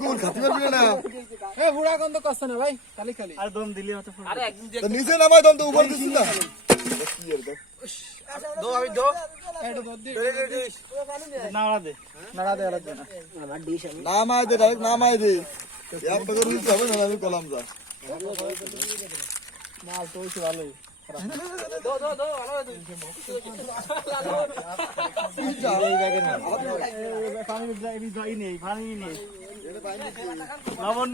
গুল খাতে পারবি না এ বুড়া গন্ধ কষ্ট না ভাই খালি খালি আর দম দিলি হতো আরে একদিন তো নিচে নামাই দম তো উপর দিছিস না কি এর দেখ দো আমি দো এটা দো দি নাড়া দে লাগবে না নামাই দে ডাইরেক্ট নামাই দে এক টাকা রুই যাবে না আমি কলাম যা মাল তো হইছে ভালোই দো দো দো ভালো পানি যাই নেই পানি নেই লবণ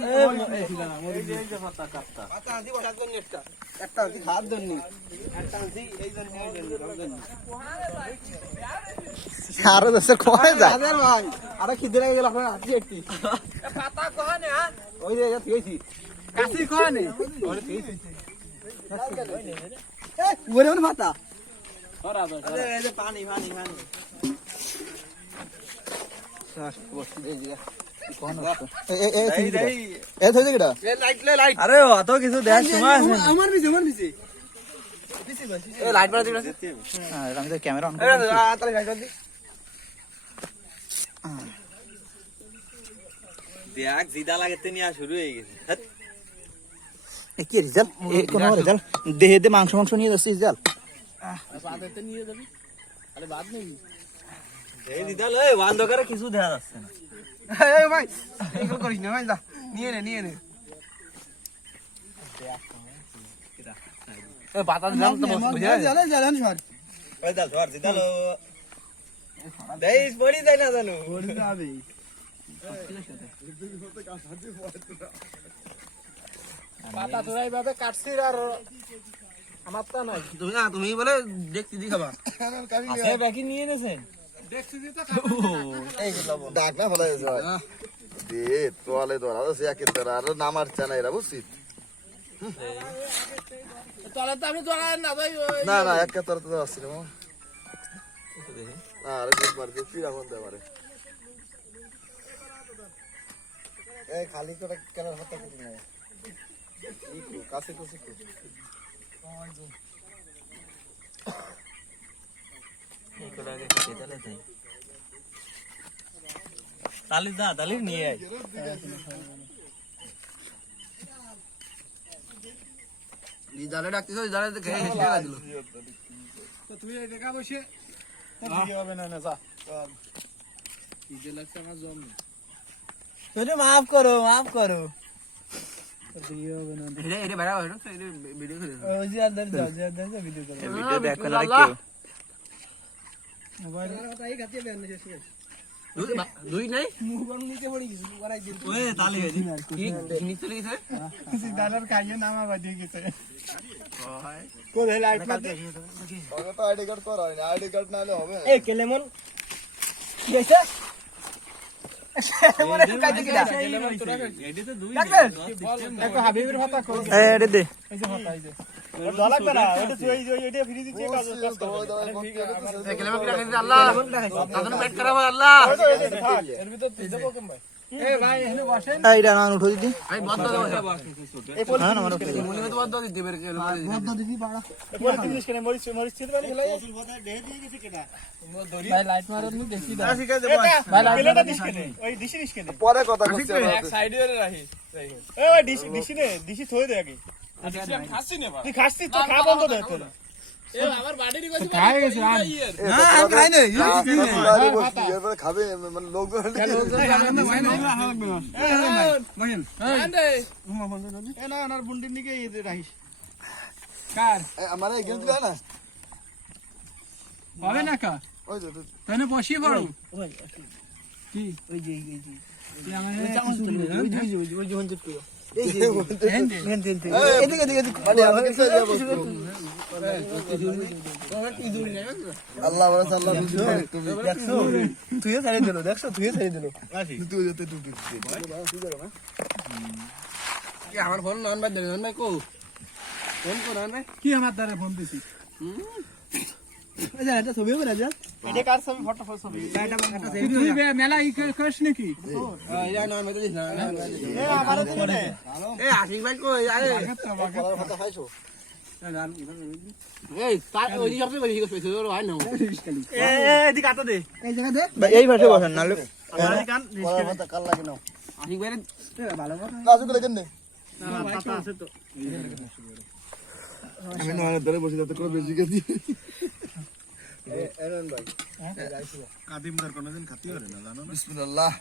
এই যে পাতা কাটতা পাতা আদি বসার জন্য একটা আদি খাওয়ার জন্য একটা আদি এই জন্য আরো দশ কমে যায় হাজার ভাই আরে খিদে লাগে গেল আপনার হাতি একটি পাতা কোহানে হ্যাঁ ওই যে এটা থইছি কাশি কোহানে ওরে থইছি এ ওরে ওরে পাতা সরা দাও আরে এই যে পানি পানি পানি স্যার বসে এই যে এ থই দে কেডা লাইট আরে অত কিছু দেখ সময় আছে আমার বিছে এ লাইট মারা দিবি হ্যাঁ আমি তো ক্যামেরা অন এ তাহলে লাইট মার দি দেখ জিদা লাগতে নিয়ে শুরু হয়ে গেছে কি রেজাল্ট কোন রেজাল্ট দেহে দে মাংস মাংস নিয়ে যাচ্ছিস রেজাল্ট বাদতে নিয়ে যাবি আরে বাদ নেই এই জিদা লয় অন্ধকারে কিছু দেখা যাচ্ছে না এই ভাই এই করিস না ভাই যা নিয়ে নে এ বাতা দিলাম তো বুঝা জানেন স্যার ওই দাল ধর জিদা লো দেইস পড়ি যায় না জানো ওরে যাবে পাতা তোরা এইভাবে কাটছিস আর আমার তা নাই তুমি বলে দেখছি দি খাবা আছে বাকি নিয়ে নেছেন দেখছি দি তো ডাক না ফলাই যায় দে তোয়ালে ধরা আছে একে তোরা আর নামার চানা এরা বুঝছিস তাহলে তো আমি তোরা না ভাই না না একে তোরা তো আসছিল না আরে দেখ মার দে ফিরা কোন দে মারে এই খালি করে কেন হাতে কুটি না ইকু কাছে কুছি কু তালি নিয়ে আয় জালে ডাকতেছ জালে খেয়ে হেসে গেল তো তুই এই দেখা বসে ভিডিও হবে না না যা ভিডিও লাগছে আমার জম তোরে মাফ করো ভিডিও হবে না এটা বেড়া হয় না এটা ভিডিও করে ওই যে আদার যাও ভিডিও করো ভিডিও দেখো না কেউ মোবাইল কথা এই গাতে বেন শেষ শেষ দুই নাই মুগন নিচে পড়ে গেছে করাই দিন ওই তালি হয়ে কি নিচে গেছে সিদালার খাইয়ে নামা বাদি গেছে কোন লাইট মারতে ওটা তো আইডি কার্ড করা হয়নি আইডি কার্ড না হলে হবে এই কেলেমন কি হইছে মনে কাইতে কিরা এডি তো দুই দেখো হাবিবের কথা কই এই রে দে এই যে কথা এই যে দলা লাগবে না এটা তুই এটা ফ্রি দিচ্ছি কাজ কেলেমন কিরা কইছে আল্লাহ তাদের পেট খারাপ হয় আল্লাহ এর ভিতর তুই দেবো কেন ভাই এই ভাই এখানে বসেন এইটা না উঠো দিদি ভাই বন্ধ দাও এই না না মারো মনে তো বন্ধ দিতে পারে বন্ধ দিবি বাড়া পরে জিনিস কেন মরিস ছিল ওষুধ ভাতা দেহে দিয়ে গেছে কেডা ভাই লাইট মারো নি দেখি দাও ঠিক আছে ভাই পেলেটা দিস কেন ওই দিস কেন পরে কথা করছি এক সাইডে রাখি ওই ডিসি থই দে আগে খাচ্ছি না তুই খাসতি তো খা বন্ধ দে তোর এ আমার বাড়িরই কাছে খাই গেছে না খাই নাই এরপরে খাবে মানে লোকজন না না বুন্ডির দিকে রাখিস কার আমার এগেন্স দিবা না হবে না কা ওই যে তাহলে বসিয়ে পড়ো কি ওই যে এদিকে মানে আমাকে আল্লাহ বলে আল্লাহ তুই ছাড়িয়ে দিল দেখছো তুই ছাড়িয়ে দিল তুই যেতে তুই কি আমার ফোন নন ভাই দেন ভাই কো ফোন কোন ভাই কি আমার দ্বারা ফোন দিছি আচ্ছা এটা ছবি হবে রাজা এটা কার ছবি ফটো ছবি এটা একটা সেভ তুই মেলা ই করিস নাকি এটা নয় মে তো দিস না এ আমারে তো নে এ আশিক ভাই কই আরে কথা খাইছো এই তার ওই সবচেয়ে বেশি কইছে ওর ভাই না এ এদিকে আটা দে এই জায়গা দে এই ভাষায় বসেন নালে আমার কান কথা কাল লাগে না আশিক ভাইয়ের ভালো কথা রাজু করে কেন পাতা আছে তো আমি নয় ধরে বসে যাতে করে বেশি গেছি এরন ভাই কাদিমদার কোনদিন খাতি হবে না জানো না বিসমিল্লাহ